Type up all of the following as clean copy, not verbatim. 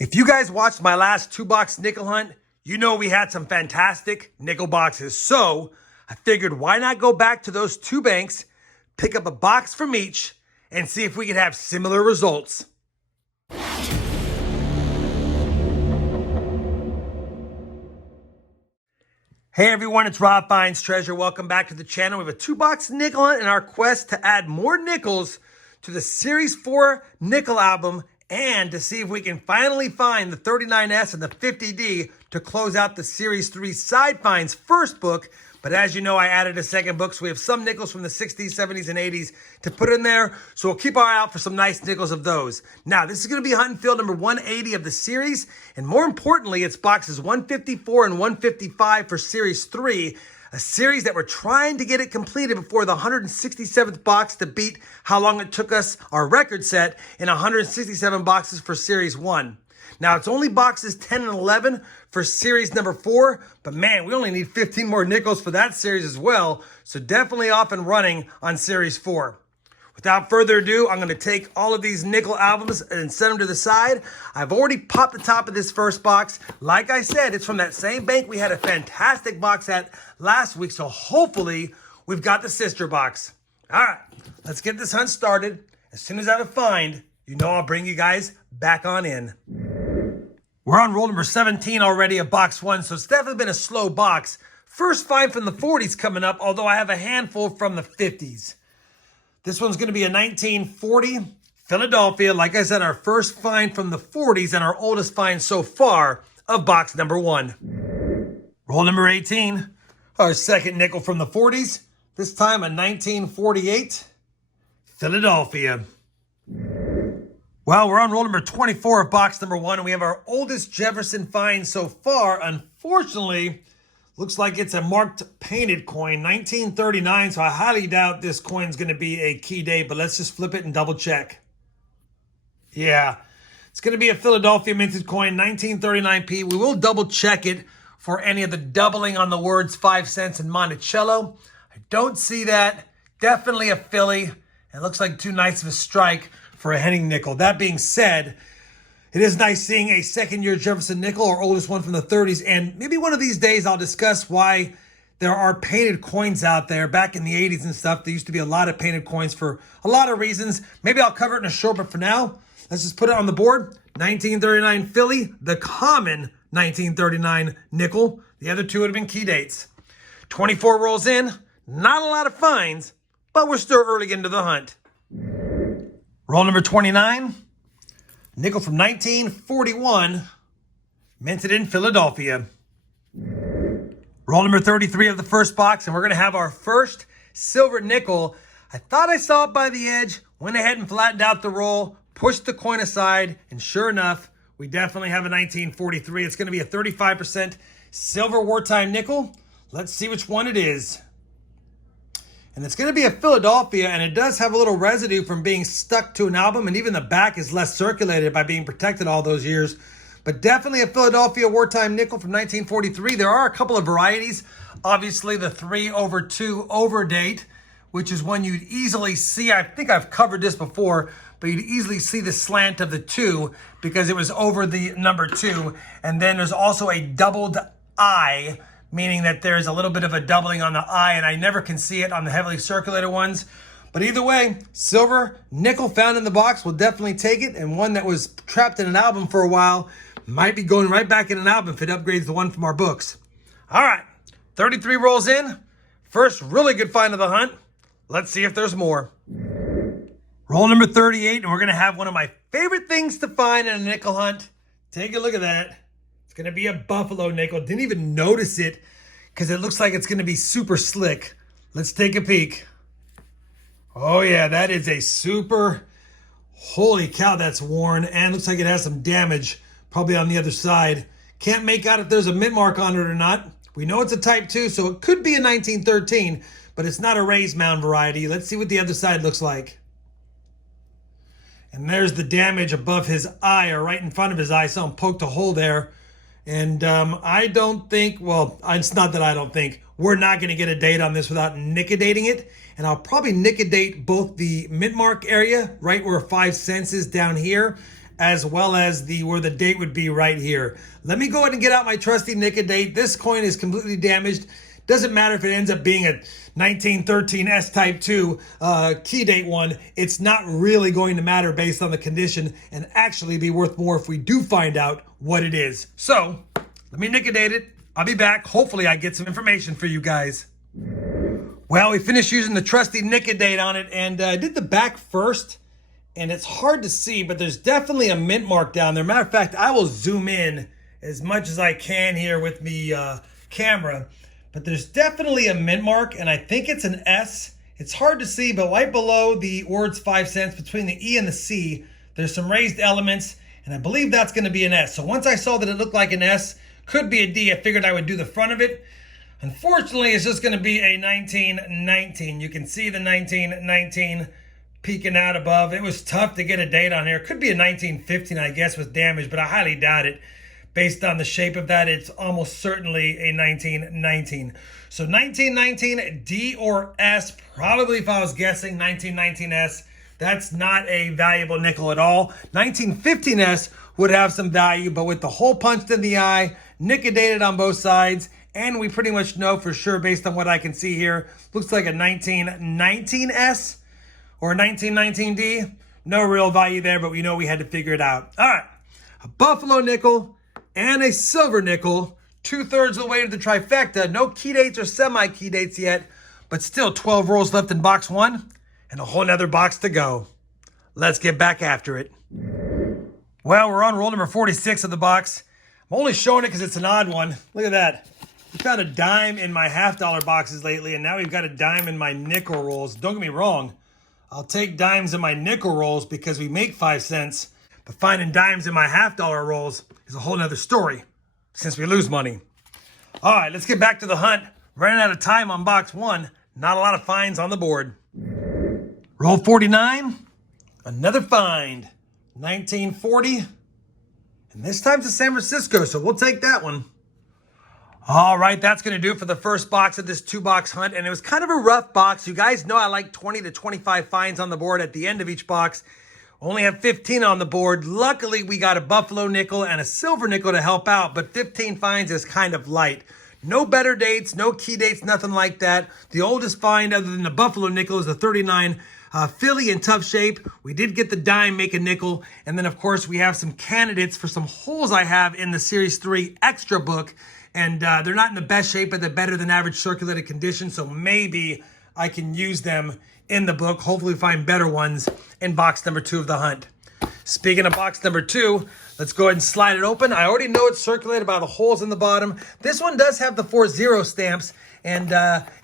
If you guys watched my last 2-box nickel hunt, you know we had some fantastic nickel boxes. So I figured why not go back to those 2 banks, pick up a box from each, and see if we could have similar results. Hey everyone, it's RobFindsTreasure. Welcome back to the channel. We have a 2-box nickel hunt in our quest to add more nickels to the Series 4 nickel album and to see if we can finally find the 39S and the 50D to close out the Series 3 Side Finds first book. But as you know, I added a second book, so we have some nickels from the 60s, 70s, and 80s to put in there. So we'll keep our eye out for some nice nickels of those. Now, this is going to be hunt and field number 180 of the series. And more importantly, it's boxes 154 and 155 for Series 3. A series that we're trying to get it completed before the 167th box to beat how long it took us, our record set, in 167 boxes for Series 1. Now, it's only boxes 10 and 11 for series number 4, but man, we only need 15 more nickels for that series as well, so definitely off and running on Series 4. Without further ado, I'm going to take all of these nickel albums and set them to the side. I've already popped the top of this first box. Like I said, it's from that same bank we had a fantastic box at last week, so hopefully we've got the sister box. All right, let's get this hunt started. As soon as I have a find, you know I'll bring you guys back on in. We're on roll number 17 already of box 1, so it's definitely been a slow box. First find from the 40s coming up, although I have a handful from the 50s. This one's going to be a 1940 Philadelphia. Like I said, our first find from the 40s and our oldest find so far of box number 1. Roll number 18, our second nickel from the 40s. This time a 1948 Philadelphia. Well, we're on roll number 24 of box number 1, and we have our oldest Jefferson find so far. Unfortunately, looks like it's a marked painted coin, 1939, so I highly doubt this coin's going to be a key date, but let's just flip it and double check. Yeah, it's going to be a Philadelphia minted coin, 1939p. We will double check it for any of the doubling on the words 5 cents and Monticello. I don't see that. Definitely a Philly. It looks like too nice of a strike for a Henning nickel. That being said, it is nice seeing a second-year Jefferson nickel, our oldest one from the 30s, and maybe one of these days I'll discuss why there are painted coins out there. Back in the 80s and stuff, there used to be a lot of painted coins for a lot of reasons. Maybe I'll cover it in a short, but for now, let's just put it on the board. 1939 Philly, the common 1939 nickel. The other two would have been key dates. 24 rolls in, not a lot of finds, but we're still early into the hunt. Roll number 29, nickel from 1941, minted in Philadelphia. Roll number 33 of the first box, and we're going to have our first silver nickel. I thought I saw it by the edge, went ahead and flattened out the roll, pushed the coin aside, and sure enough, we definitely have a 1943. It's going to be a 35% silver wartime nickel. Let's see which one it is. And it's going to be a Philadelphia, and it does have a little residue from being stuck to an album, and even the back is less circulated by being protected all those years. But definitely a Philadelphia wartime nickel from 1943. There are a couple of varieties. Obviously, the 3/2 overdate, which is one you'd easily see. I think I've covered this before, but you'd easily see the slant of the 2 because it was over the number 2. And then there's also a doubled I, meaning that there's a little bit of a doubling on the I, and I never can see it on the heavily circulated ones. But either way, silver nickel found in the box, will definitely take it, and one that was trapped in an album for a while might be going right back in an album if it upgrades the one from our books. All right, 33 rolls in. First really good find of the hunt. Let's see if there's more. Roll number 38, and we're going to have one of my favorite things to find in a nickel hunt. Take a look at that. It's going to be a buffalo nickel. Didn't even notice it because it looks like it's going to be super slick. Let's take a peek. Oh yeah, that is a super, holy cow, that's worn, and looks like it has some damage probably on the other side. Can't make out if there's a mint mark on it or not. We know it's a type 2, so it could be a 1913, but it's not a raised mound variety. Let's see what the other side looks like. And there's the damage above his eye, or right in front of his eye. Someone poked a hole there. And I don't think, well, it's not that I don't think, we're not going to get a date on this without nickodating it. And I'll probably nickodate both the mint mark area, right where 5 cents is down here, as well as where the date would be right here. Let me go ahead and get out my trusty nickel date. This coin is completely damaged. Doesn't matter if it ends up being a 1913 S Type 2 key date one. It's not really going to matter based on the condition, and actually be worth more if we do find out what it is. So let me nickel date it. I'll be back. Hopefully I get some information for you guys. Well, we finished using the trusty nickel date on it, and I did the back first, and it's hard to see, but there's definitely a mint mark down there. Matter of fact, I will zoom in as much as I can here with the camera. But there's definitely a mint mark, and I think it's an S. It's hard to see, but right below the words 5 cents, between the E and the C, there's some raised elements, and I believe that's going to be an S. So once I saw that it looked like an S, could be a D, I figured I would do the front of it. Unfortunately, it's just going to be a 1919. You can see the 1919 peeking out above. It was tough to get a date on here. It could be a 1915, I guess, with damage, but I highly doubt it. Based on the shape of that, it's almost certainly a 1919. So 1919, D or S, probably if I was guessing 1919 S. That's not a valuable nickel at all. 1915 S would have some value, but with the hole punched in the eye, nickel dated on both sides, and we pretty much know for sure based on what I can see here, looks like a 1919 S or a 1919 D. No real value there, but we know we had to figure it out. All right, a buffalo nickel and a silver nickel, 2/3 of the way to the trifecta. No key dates or semi-key dates yet, but still 12 rolls left in box one and a whole nother box to go. Let's get back after it. Well, we're on roll number 46 of the box. I'm only showing it because it's an odd one. Look at that. We found a dime in my $half boxes lately, and now we've got a dime in my nickel rolls. Don't get me wrong. I'll take dimes in my nickel rolls because we make 5 cents, but finding dimes in my $half rolls is a whole nother story since we lose money. All right, let's get back to the hunt. Running out of time on box one. Not a lot of finds on the board. Roll 49. Another find. 1940. And this time to San Francisco, so we'll take that one. All right, that's going to do it for the first box of this 2-box hunt. And it was kind of a rough box. You guys know I like 20 to 25 finds on the board at the end of each box. Only have 15 on the board. Luckily, we got a buffalo nickel and a silver nickel to help out, but 15 finds is kind of light. No better dates, no key dates, nothing like that. The oldest find other than the buffalo nickel is a 39 Philly in tough shape. We did get the dime, make a nickel. And then, of course, we have some candidates for some holes I have in the Series 3 extra book. And they're not in the best shape, but they're better than average circulated condition. So maybe I can use them in the book. Hopefully find better ones in box number 2 of the hunt. Speaking of box number 2, let's go ahead and slide it open. I already know it's circulated by the holes in the bottom. This one does have the 4-0 stamps, and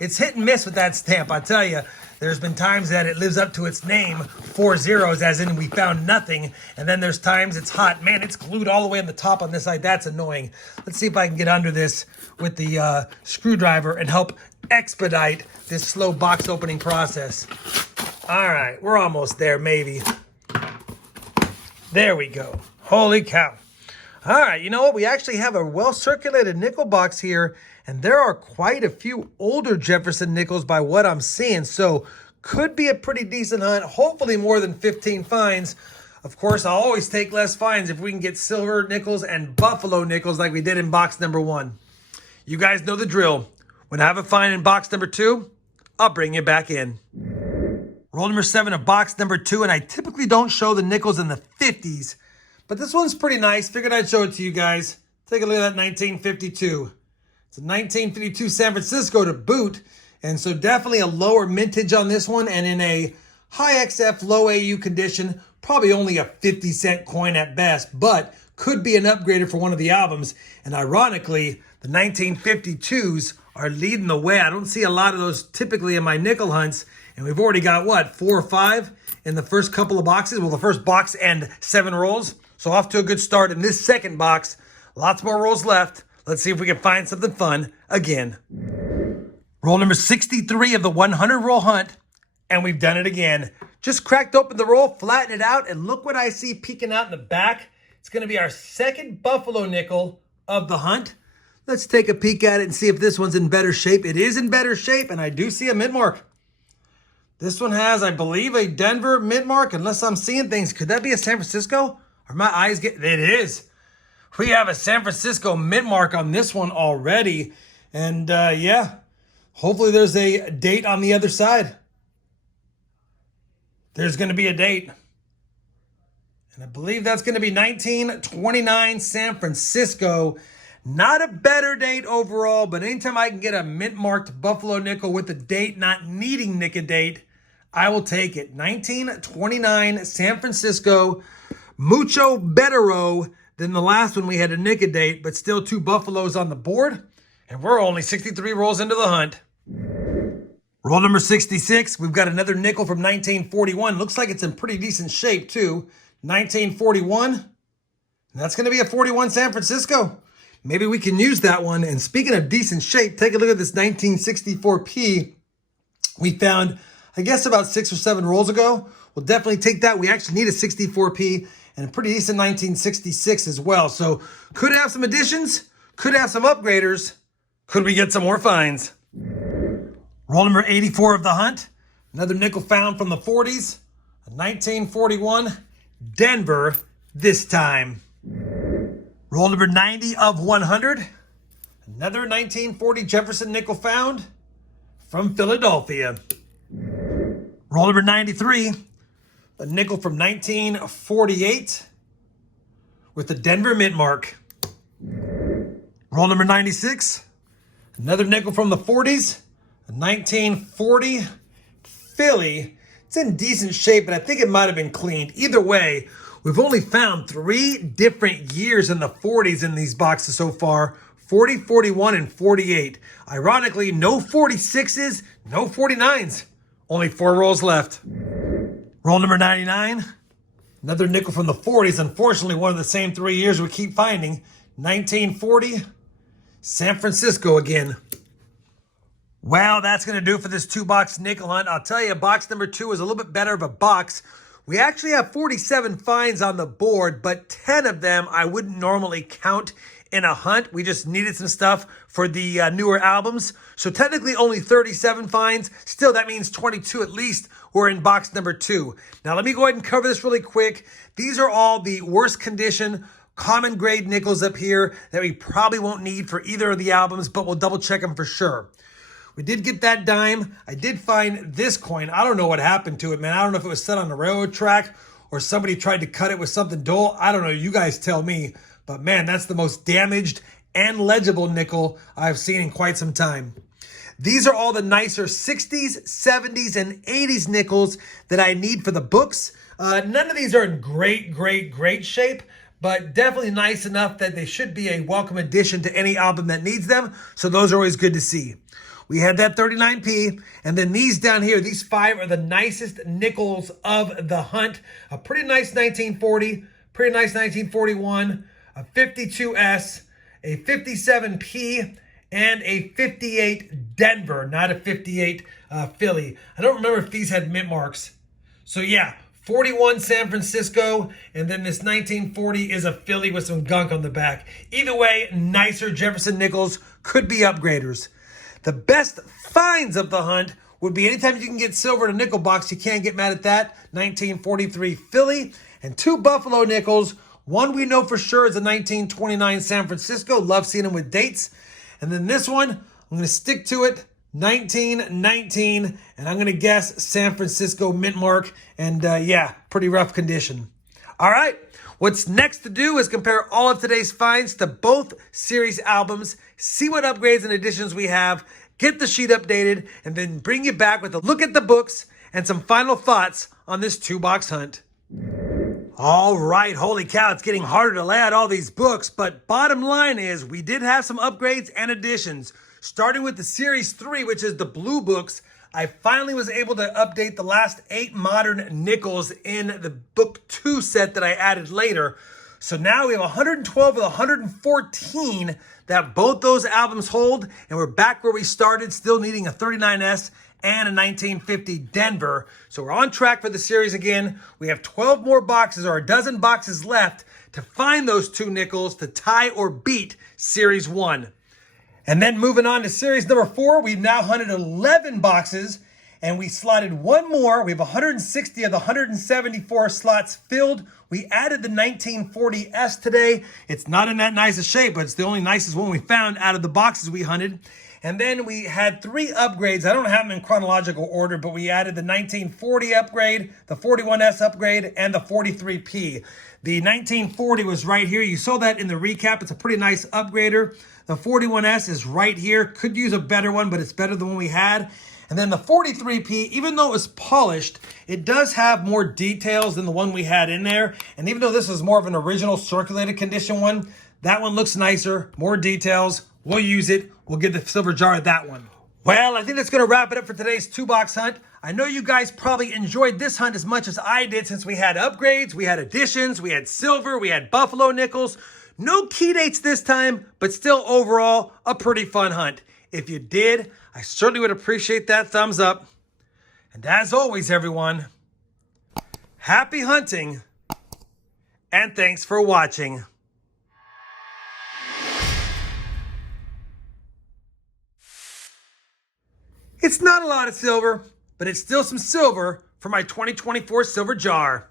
it's hit and miss with that stamp. I tell you, there's been times that it lives up to its name, 4 zeros, as in we found nothing. And then there's times it's hot. Man, it's glued all the way on the top on this side. That's annoying. Let's see if I can get under this with the screwdriver and help expedite this slow box opening process. All right, we're almost there, maybe. There we go. Holy cow. All right, you know what? We actually have a well-circulated nickel box here, and there are quite a few older Jefferson Nickels by what I'm seeing, so could be a pretty decent hunt, hopefully more than 15 finds. Of course, I'll always take less finds if we can get silver nickels and buffalo nickels like we did in box number 1. You guys know the drill. When I have a find in box number 2, I'll bring you back in. Roll number 7 of box number 2, and I typically don't show the nickels in the 50s, but this one's pretty nice. Figured I'd show it to you guys. Take a look at that 1952. It's a 1952 San Francisco to boot, and so definitely a lower mintage on this one, and in a high XF, low AU condition, probably only a 50-cent coin at best, but could be an upgrader for one of the albums. And ironically, the 1952s are leading the way. I don't see a lot of those typically in my nickel hunts, and we've already got, what, 4 or 5 in the first couple of boxes? Well, the first box and 7 rolls. So off to a good start in this second box. Lots more rolls left. Let's see if we can find something fun again. Roll number 63 of the 100 roll hunt, and we've done it again. Just cracked open the roll, flattened it out, and look what I see peeking out in the back. It's going to be our second buffalo nickel of the hunt. Let's take a peek at it and see if this one's in better shape. It is in better shape, and I do see a mint mark. This one has, I believe, a Denver mint mark, unless I'm seeing things. Could that be a San Francisco? Are my eyes getting... It is. We have a San Francisco mint mark on this one already. And yeah, hopefully there's a date on the other side. There's going to be a date. And I believe that's going to be 1929 San Francisco. Not a better date overall, but anytime I can get a mint-marked Buffalo nickel with a date not needing nick a date, I will take it. 1929 San Francisco. Mucho bettero than the last one we had a nick a date, but still 2 Buffaloes on the board. And we're only 63 rolls into the hunt. Roll number 66, we've got another nickel from 1941. Looks like it's in pretty decent shape too. 1941, and that's going to be a 41 San Francisco. Maybe we can use that one. And speaking of decent shape, take a look at this 1964P we found, I guess, about 6 or 7 rolls ago. We'll definitely take that. We actually need a 64P and a pretty decent 1966 as well. So could have some additions, could have some upgraders. Could we get some more finds? Roll number 84 of the hunt. Another nickel found from the 40s. A 1941 Denver this time. Roll number 90 of 100. Another 1940 Jefferson nickel found from Philadelphia. Roll number 93. A nickel from 1948 with the Denver mint mark. Roll number 96. Another nickel from the 40s. A 1940 Philly. It's in decent shape, but I think it might have been cleaned. Either way, we've only found 3 different years in the 40s in these boxes so far. 40, 41, and 48. Ironically, no 46s, no 49s. Only 4 rolls left. Roll number 99. Another nickel from the 40s. Unfortunately, one of the same 3 years we keep finding. 1940, San Francisco again. Well, that's going to do for this 2-box nickel hunt. I'll tell you, box number 2 is a little bit better of a box. We actually have 47 finds on the board, but 10 of them I wouldn't normally count in a hunt. We just needed some stuff for the newer albums. So technically only 37 finds. Still, that means 22 at least were in box number 2. Now, let me go ahead and cover this really quick. These are all the worst condition, common grade nickels up here that we probably won't need for either of the albums, but we'll double check them for sure. We did get that dime. I did find this coin. I don't know what happened to it, man. I don't know if it was set on a railroad track or somebody tried to cut it with something dull. I don't know. You guys tell me. But man, that's the most damaged and legible nickel I've seen in quite some time. These are all the nicer 60s, 70s, and 80s nickels that I need for the books. None of these are in great shape, but definitely nice enough that they should be a welcome addition to any album that needs them. So those are always good to see. We had that 39p, and then these down here, these 5 are the nicest nickels of the hunt. A pretty nice 1940, pretty nice 1941, a 52S, a 57p, and a 58 Denver, not a 58 Philly. I don't remember if these had mint marks. So yeah, 41 San Francisco, and then this 1940 is a Philly with some gunk on the back. Either way, nicer Jefferson Nickels, could be upgraders. The best finds of the hunt would be anytime you can get silver in a nickel box, you can't get mad at that. 1943 Philly and 2 Buffalo nickels. One we know for sure is a 1929 San Francisco. Love seeing them with dates. And then this one, I'm going to stick to it. 1919, and I'm going to guess San Francisco mint mark. And yeah, pretty rough condition. All right. What's next to do is compare all of today's finds to both series albums, see what upgrades and additions we have, get the sheet updated, and then bring you back with a look at the books and some final thoughts on this 2-box hunt. All right, holy cow, it's getting harder to lay out all these books, but bottom line is we did have some upgrades and additions. Starting with the Series 3, which is the blue books, I finally was able to update the last 8 modern nickels in the book 2 set that I added later. So now we have 112 of the 114 that both those albums hold, and we're back where we started, still needing a 39S and a 1950 Denver. So we're on track for the series again. We have 12 more boxes, or a dozen boxes left to find those 2 nickels to tie or beat Series 1. And then moving on to series number 4, we've now hunted 11 boxes, and we slotted one more. We have 160 of the 174 slots filled. We added the 1940S today. It's not in that nice a shape, but it's the only nicest one we found out of the boxes we hunted. And then we had 3 upgrades. I don't have them in chronological order, but we added the 1940 upgrade, the 41S upgrade, and the 43P. The 1940 was right here. You saw that in the recap. It's a pretty nice upgrader. The 41S is right here. Could use a better one, but it's better than one we had. And then the 43P, even though it was polished, it does have more details than the one we had in there. And even though this is more of an original circulated condition one, that one looks nicer, more details. We'll use it. We'll give the silver jar at that one. Well, I think that's going to wrap it up for today's 2-box hunt. I know you guys probably enjoyed this hunt as much as I did, since we had upgrades, we had additions, we had silver, we had buffalo nickels. No key dates this time, but still overall a pretty fun hunt. If you did, I certainly would appreciate that thumbs up. And as always, everyone, happy hunting and thanks for watching. It's not a lot of silver, but it's still some silver for my 2024 silver jar.